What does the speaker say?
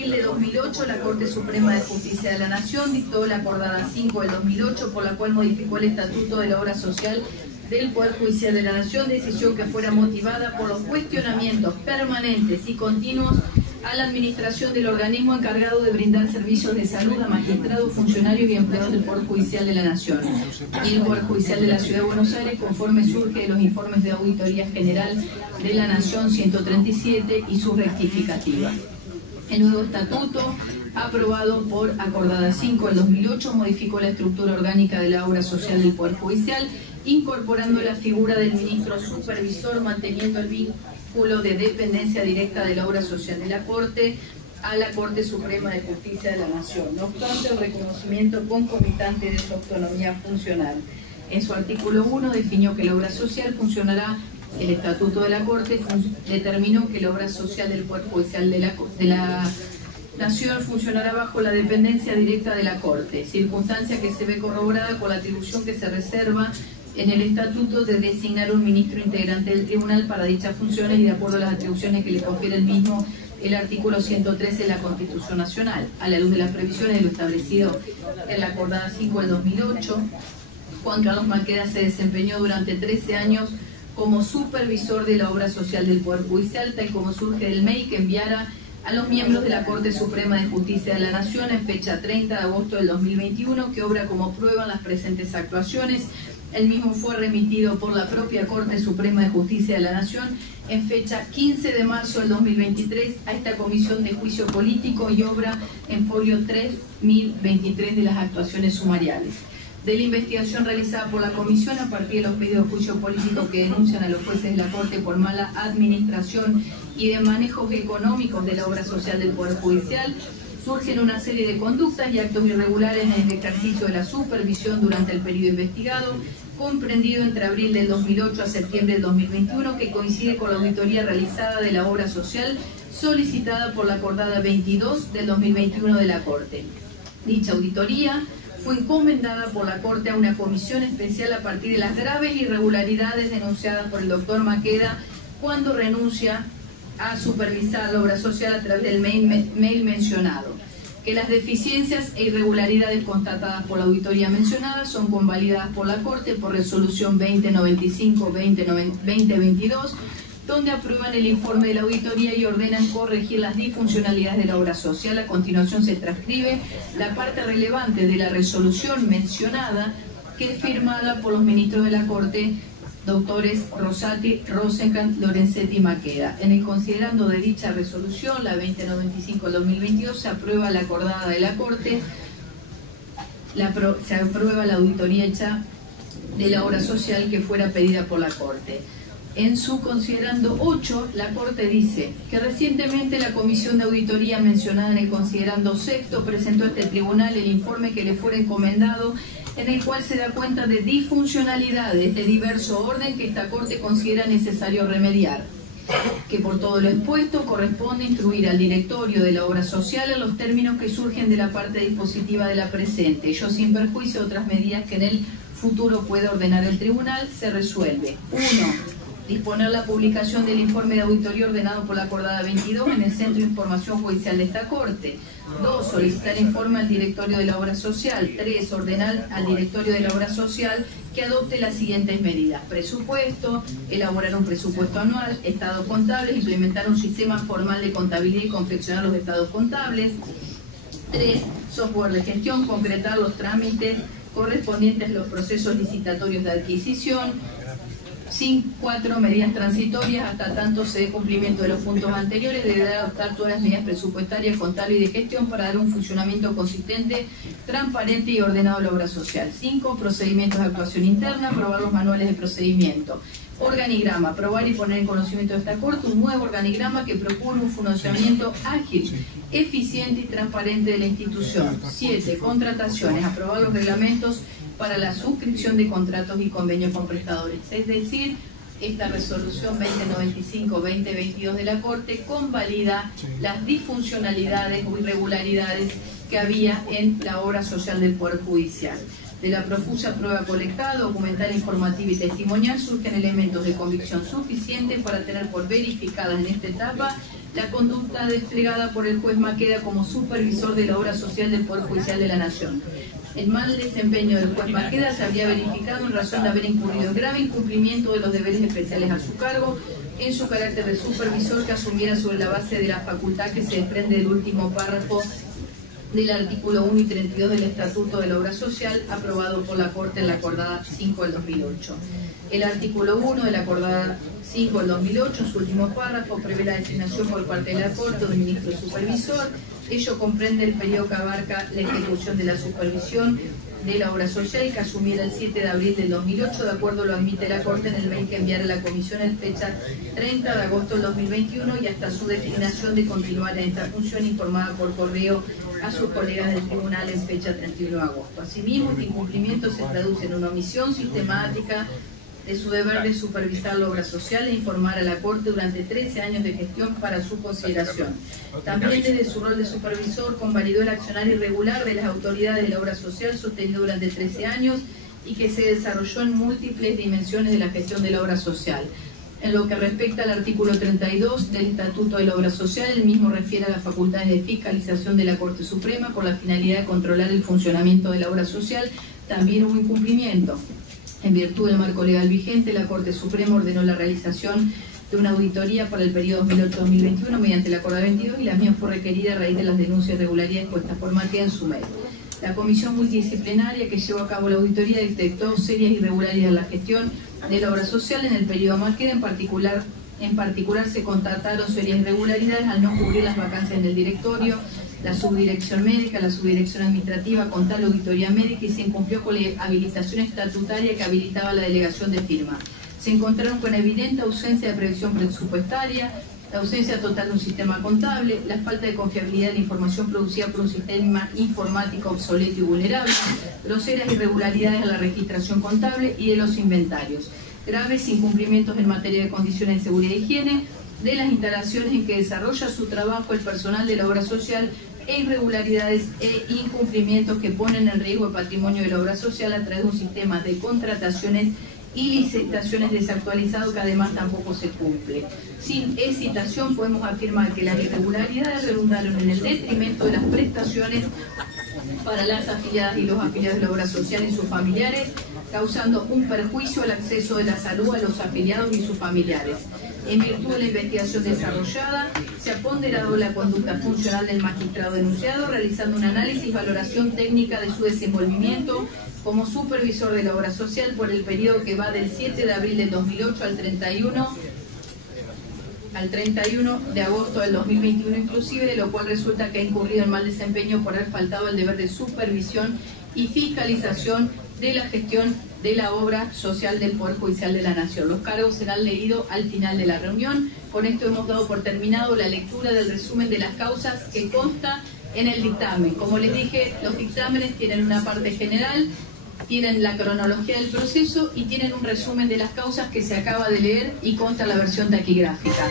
abril de 2008, la Corte Suprema de Justicia de la Nación dictó la acordada 5 del 2008, por la cual modificó el Estatuto de la Obra Social del Poder Judicial de la Nación, decisión que fuera motivada por los cuestionamientos permanentes y continuos a la administración del organismo encargado de brindar servicios de salud a magistrados, funcionarios y empleados del Poder Judicial de la Nación y el Poder Judicial de la Ciudad de Buenos Aires, conforme surge de los informes de Auditoría General de la Nación 137 y sus rectificativas. El nuevo estatuto, aprobado por acordada 5 del 2008, modificó la estructura orgánica de la obra social del Poder Judicial, incorporando la figura del ministro supervisor, manteniendo el vínculo de dependencia directa de la obra social de la Corte a la Corte Suprema de Justicia de la Nación, no obstante el reconocimiento concomitante de su autonomía funcional. En su artículo 1 definió que la obra social funcionará. El Estatuto de la Corte determinó que la obra social del Poder Judicial de la Nación funcionará bajo la dependencia directa de la Corte, circunstancia que se ve corroborada con la atribución que se reserva en el Estatuto de designar un ministro integrante del Tribunal para dichas funciones y de acuerdo a las atribuciones que le confiere el mismo el artículo 113 de la Constitución Nacional. A la luz de las previsiones de lo establecido en la acordada 5 del 2008, Juan Carlos Maqueda se desempeñó durante 13 años como supervisor de la obra social del Poder Judicial, tal como surge del MEI que enviara a los miembros de la Corte Suprema de Justicia de la Nación en fecha 30 de agosto del 2021, que obra como prueba las presentes actuaciones. El mismo fue remitido por la propia Corte Suprema de Justicia de la Nación en fecha 15 de marzo del 2023 a esta Comisión de Juicio Político y obra en folio 3023 de las actuaciones sumariales. De la investigación realizada por la Comisión a partir de los pedidos de juicio político que denuncian a los jueces de la Corte por mala administración y de manejos económicos de la obra social del Poder Judicial, surgen una serie de conductas y actos irregulares en el ejercicio de la supervisión durante el periodo investigado, comprendido entre abril del 2008 a septiembre del 2021, que coincide con la auditoría realizada de la obra social solicitada por la acordada 22 del 2021 de la Corte. Dicha auditoría fue encomendada por la Corte a una comisión especial a partir de las graves irregularidades denunciadas por el doctor Maqueda cuando renuncia a supervisar la obra social a través del mail mencionado, que las deficiencias e irregularidades constatadas por la auditoría mencionada son convalidadas por la Corte por resolución 2095-2022, donde aprueban el informe de la auditoría y ordenan corregir las disfuncionalidades de la obra social. A continuación se transcribe la parte relevante de la resolución mencionada, que es firmada por los ministros de la Corte, doctores Rosati, Rosenkrantz, Lorenzetti y Maqueda. En el considerando de dicha resolución, la 2095-2022, se aprueba la acordada de la Corte, se aprueba la auditoría hecha de la obra social que fuera pedida por la Corte. En su considerando 8, la Corte dice que recientemente la Comisión de Auditoría mencionada en el considerando 6 presentó a este tribunal el informe que le fuera encomendado, en el cual se da cuenta de disfuncionalidades de diverso orden que esta Corte considera necesario remediar, que por todo lo expuesto corresponde instruir al directorio de la obra social en los términos que surgen de la parte dispositiva de la presente, ello sin perjuicio de otras medidas que en el futuro pueda ordenar el tribunal. Se resuelve: 1. Disponer la publicación del informe de auditoría ordenado por la acordada 22 en el Centro de Información Judicial de esta Corte. 2. Solicitar informe al directorio de la obra social. 3. Ordenar al directorio de la obra social que adopte las siguientes medidas: presupuesto, elaborar un presupuesto anual, estados contables, implementar un sistema formal de contabilidad y confeccionar los estados contables. 3. Software de gestión, concretar los trámites correspondientes a los procesos licitatorios de adquisición. 4. Medidas transitorias, hasta tanto se dé cumplimiento de los puntos anteriores, deberá adoptar todas las medidas presupuestarias, contables y de gestión para dar un funcionamiento consistente, transparente y ordenado a la obra social. 5. Procedimientos de actuación interna, aprobar los manuales de procedimiento. Organigrama, aprobar y poner en conocimiento de esta Corte un nuevo organigrama que procure un funcionamiento ágil, eficiente y transparente de la institución. 7. Contrataciones, aprobar los reglamentos para la suscripción de contratos y convenios con prestadores. Es decir, esta resolución 2095-2022 de la Corte convalida las disfuncionalidades o irregularidades que había en la obra social del Poder Judicial. De la profusa prueba colectada, documental, informativa y testimonial surgen elementos de convicción suficientes para tener por verificadas en esta etapa la conducta desplegada por el juez Maqueda como supervisor de la obra social del Poder Judicial de la Nación. El mal desempeño del juez Maqueda se habría verificado en razón de haber incurrido en grave incumplimiento de los deberes especiales a su cargo, en su carácter de supervisor que asumiera sobre la base de la facultad que se desprende del último párrafo del artículo 1 y 32 del Estatuto de la Obra Social, aprobado por la Corte en la acordada 5 del 2008. El artículo 1 de la acordada 5 del 2008, en su último párrafo, prevé la designación por parte de la Corte de un ministro supervisor. Ello comprende el periodo que abarca la ejecución de la supervisión de la obra social, que asumiera el 7 de abril del 2008, de acuerdo a lo admite la Corte en el mail que enviara a la Comisión en fecha 30 de agosto del 2021 y hasta su designación de continuar en esta función informada por correo a sus colegas del tribunal en fecha 31 de agosto. Asimismo, este incumplimiento se traduce en una omisión sistemática de su deber de supervisar la obra social e informar a la Corte durante 13 años de gestión para su consideración. También desde su rol de supervisor convalidó el accionar irregular de las autoridades de la obra social sostenido durante 13 años y que se desarrolló en múltiples dimensiones de la gestión de la obra social. En lo que respecta al artículo 32 del Estatuto de la Obra Social, el mismo refiere a las facultades de fiscalización de la Corte Suprema por la finalidad de controlar el funcionamiento de la obra social. También hubo incumplimiento. En virtud del marco legal vigente, la Corte Suprema ordenó la realización de una auditoría para el periodo 2008-2021 mediante la acordada 22 y la misma fue requerida a raíz de las denuncias de irregularidades puestas por Maqueda en su mail. La comisión multidisciplinaria que llevó a cabo la auditoría detectó serias irregularidades en la gestión de la obra social en el periodo Maqueda. En particular se constataron serias irregularidades al no cubrir las vacancias en el directorio, la subdirección médica, la subdirección administrativa con tal auditoría médica y se incumplió con la habilitación estatutaria que habilitaba la delegación de firma. Se encontraron con evidente ausencia de previsión presupuestaria, la ausencia total de un sistema contable, la falta de confiabilidad de la información producida por un sistema informático obsoleto y vulnerable, groseras irregularidades en la registración contable y de los inventarios, graves incumplimientos en materia de condiciones de seguridad e higiene, de las instalaciones en que desarrolla su trabajo el personal de la obra social e irregularidades e incumplimientos que ponen en riesgo el patrimonio de la obra social a través de un sistema de contrataciones y licitaciones desactualizado que además tampoco se cumple. Sin hesitación podemos afirmar que las irregularidades redundaron en el detrimento de las prestaciones para las afiliadas y los afiliados de la obra social y sus familiares, causando un perjuicio al acceso de la salud a los afiliados y sus familiares. En virtud de la investigación desarrollada, se ha ponderado la conducta funcional del magistrado denunciado, realizando un análisis y valoración técnica de su desenvolvimiento como supervisor de la obra social por el periodo que va del 7 de abril del 2008 al 31 de agosto del 2021 inclusive, de lo cual resulta que ha incurrido en mal desempeño por haber faltado el deber de supervisión y fiscalización de la gestión de la obra social del Poder Judicial de la Nación. Los cargos serán leídos al final de la reunión. Con esto hemos dado por terminado la lectura del resumen de las causas que consta en el dictamen. Como les dije, los dictámenes tienen una parte general, tienen la cronología del proceso y tienen un resumen de las causas que se acaba de leer y consta la versión taquigráfica.